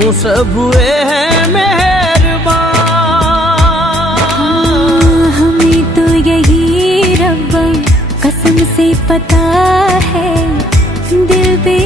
क्यों सब हुए हैं मेहरबान। हमें तो यही रब्बा कसम से पता है, दिल पे